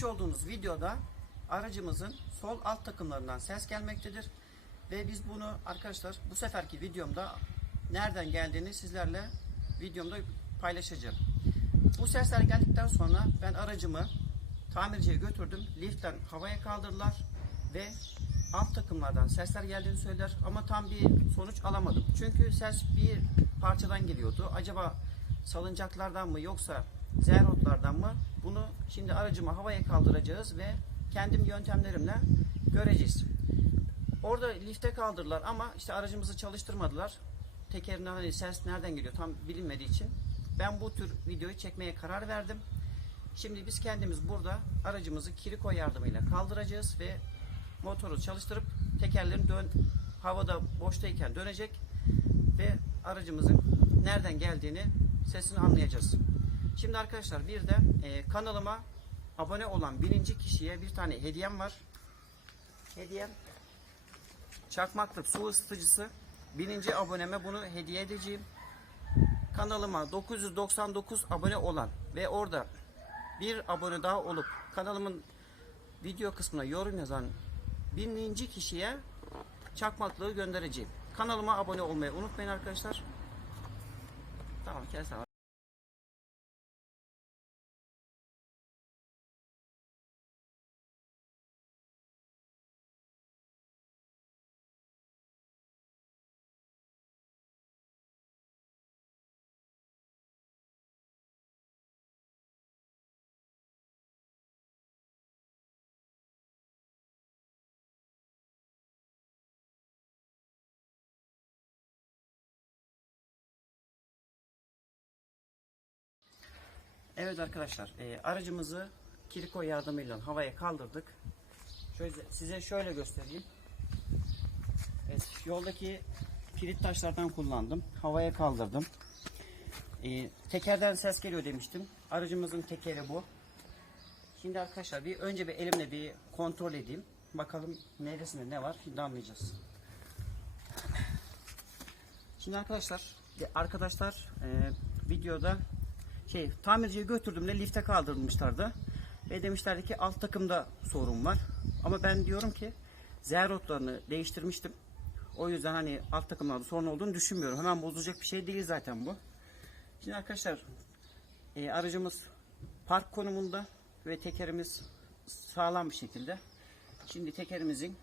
İzlemiş olduğunuz videoda aracımızın sol alt takımlarından ses gelmektedir. Ve biz bunu arkadaşlar bu seferki videomda nereden geldiğini sizlerle videomda paylaşacağım. Bu sesler geldikten sonra ben aracımı tamirciye götürdüm. Liftten havaya kaldırdılar ve alt takımlardan sesler geldiğini söyler ama tam bir sonuç alamadım. Çünkü ses bir parçadan geliyordu. Acaba salıncaklardan mı yoksa zerotlardan mı? Bunu şimdi aracımı havaya kaldıracağız ve kendim yöntemlerimle göreceğiz. Orada lifte kaldırdılar ama işte aracımızı çalıştırmadılar. Tekerinden hani ses nereden geliyor tam bilinmediği için ben bu tür videoyu çekmeye karar verdim. Şimdi biz kendimiz burada aracımızı kiriko yardımıyla kaldıracağız ve motoru çalıştırıp tekerlerin dön havada boştayken dönecek ve aracımızın nereden geldiğini sesini anlayacağız. Şimdi arkadaşlar bir de e, kanalıma abone olan birinci kişiye bir tane hediyem var. Hediyem çakmaklık su ısıtıcısı. Birinci aboneme bunu hediye edeceğim. Kanalıma 999 abone olan ve orada bir abone daha olup kanalımın video kısmına yorum yazan bininci kişiye çakmaklığı göndereceğim. Kanalıma abone olmayı unutmayın arkadaşlar. Tamam kes Evet arkadaşlar, e, aracımızı kiriko yardımıyla havaya kaldırdık. Şöyle size şöyle göstereyim. Evet, yoldaki kilit taşlardan kullandım. Havaya kaldırdım. E, tekerden ses geliyor demiştim. Aracımızın tekeri bu. Şimdi arkadaşlar bir önce bir elimle bir kontrol edeyim. Bakalım neresinde ne var. Şimdi anlayacağız. Şimdi arkadaşlar, arkadaşlar e, videoda şey tamirciye götürdüğümde lifte kaldırılmışlardı. Ve demişlerdi ki alt takımda sorun var. Ama ben diyorum ki zerotlarını değiştirmiştim. O yüzden hani alt takımlarda sorun olduğunu düşünmüyorum. Hemen bozulacak bir şey değil zaten bu. Şimdi arkadaşlar e, aracımız park konumunda ve tekerimiz sağlam bir şekilde. Şimdi tekerimizin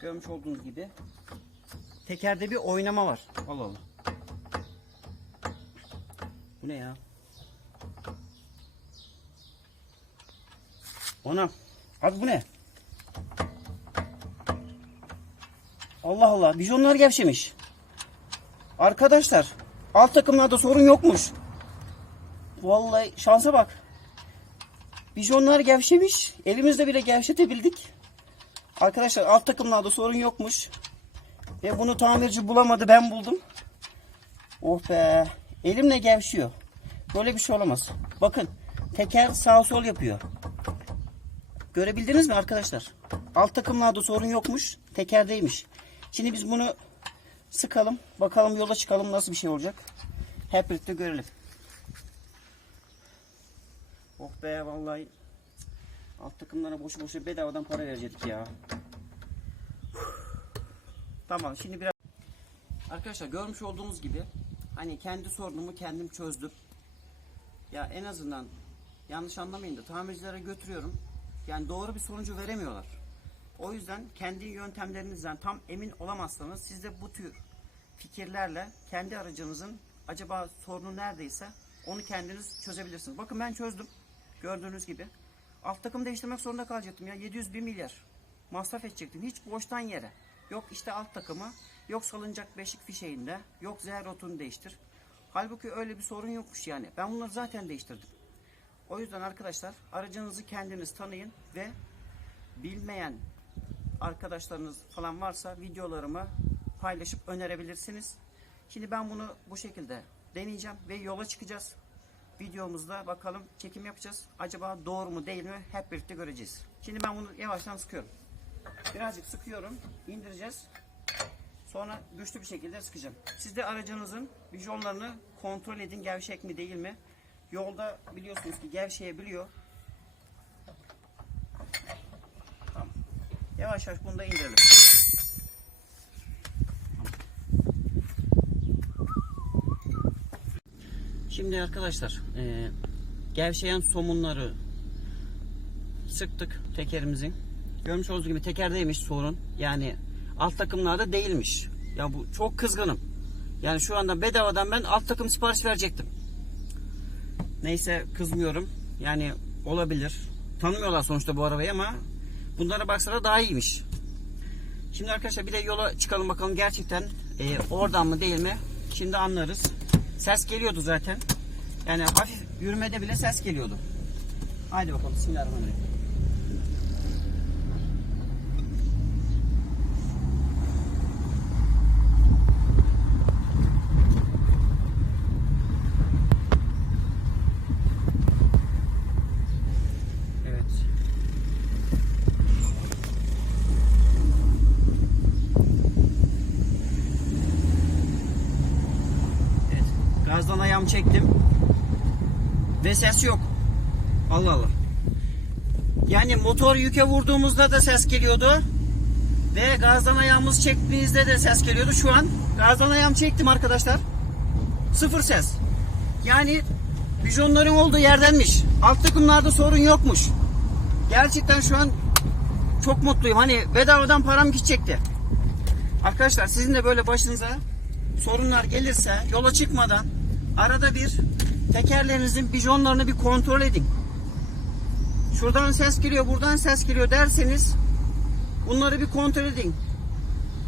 görmüş olduğunuz gibi tekerde bir oynama var. Allah Allah. Bu ne ya? Ona. Abi bu ne? Allah Allah. Bijonlar gevşemiş. Arkadaşlar. Alt takımlarda sorun yokmuş. Vallahi şansa bak. Bijonlar gevşemiş. Elimizde bile gevşetebildik. Arkadaşlar alt takımlarda sorun yokmuş. Ve bunu tamirci bulamadı ben buldum. Oh be. Elimle gevşiyor. Böyle bir şey olamaz. Bakın teker sağ sol yapıyor. Görebildiniz mi arkadaşlar? Alt takımlarda sorun yokmuş. Tekerdeymiş. Şimdi biz bunu sıkalım. Bakalım yola çıkalım nasıl bir şey olacak. Hep birlikte görelim. Oh be vallahi. Alt takımlara boşu boşu bedavadan para verecektik ya. Tamam şimdi biraz Arkadaşlar görmüş olduğunuz gibi hani kendi sorunumu kendim çözdüm. Ya en azından yanlış anlamayın da tamircilere götürüyorum. Yani doğru bir sonucu veremiyorlar. O yüzden kendi yöntemlerinizden tam emin olamazsanız siz de bu tür fikirlerle kendi aracınızın acaba sorunu neredeyse onu kendiniz çözebilirsiniz. Bakın ben çözdüm. Gördüğünüz gibi. Alt takım değiştirmek zorunda kalacaktım ya. 701 milyar masraf edecektim. Hiç boştan yere. Yok işte alt takımı, yok salıncak beşik fişeğinde, yok zerotunu değiştir. Halbuki öyle bir sorun yokmuş yani. Ben bunları zaten değiştirdim. O yüzden arkadaşlar aracınızı kendiniz tanıyın ve bilmeyen arkadaşlarınız falan varsa videolarımı paylaşıp önerebilirsiniz. Şimdi ben bunu bu şekilde deneyeceğim ve yola çıkacağız. Videomuzda bakalım çekim yapacağız. Acaba doğru mu değil mi hep birlikte göreceğiz. Şimdi ben bunu yavaştan sıkıyorum. Birazcık sıkıyorum. indireceğiz. Sonra güçlü bir şekilde sıkacağım. Siz de aracınızın bijonlarını kontrol edin gevşek mi değil mi? Yolda biliyorsunuz ki gevşeyebiliyor. Tamam. Yavaş yavaş bunu da indirelim. Şimdi arkadaşlar e, gevşeyen somunları sıktık tekerimizin. Görmüş olduğunuz gibi tekerdeymiş sorun. Yani alt takımlarda değilmiş. Ya bu çok kızgınım. Yani şu anda bedavadan ben alt takım sipariş verecektim. Neyse kızmıyorum. Yani olabilir. Tanımıyorlar sonuçta bu arabayı ama bunlara baksalar daha iyiymiş. Şimdi arkadaşlar bir de yola çıkalım bakalım gerçekten e, oradan mı değil mi? Şimdi anlarız. Ses geliyordu zaten. Yani hafif yürümede bile ses geliyordu. Haydi bakalım Bismillahirrahmanirrahim. Evet. Evet. Gazdan ayağımı çektim. Ve ses yok. Allah Allah. Yani motor yüke vurduğumuzda da ses geliyordu. Ve gazdan ayağımız çektiğimizde de ses geliyordu. Şu an gazdan ayağımı çektim arkadaşlar. Sıfır ses. Yani vizyonların olduğu yerdenmiş. Alt takımlarda sorun yokmuş. Gerçekten şu an çok mutluyum. Hani bedavadan param gidecekti. Arkadaşlar sizin de böyle başınıza sorunlar gelirse yola çıkmadan arada bir tekerlerinizin bijonlarını bir kontrol edin. Şuradan ses geliyor, buradan ses geliyor derseniz bunları bir kontrol edin.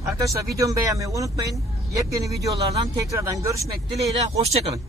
Arkadaşlar videomu beğenmeyi unutmayın. Yepyeni videolardan tekrardan görüşmek dileğiyle. Hoşçakalın.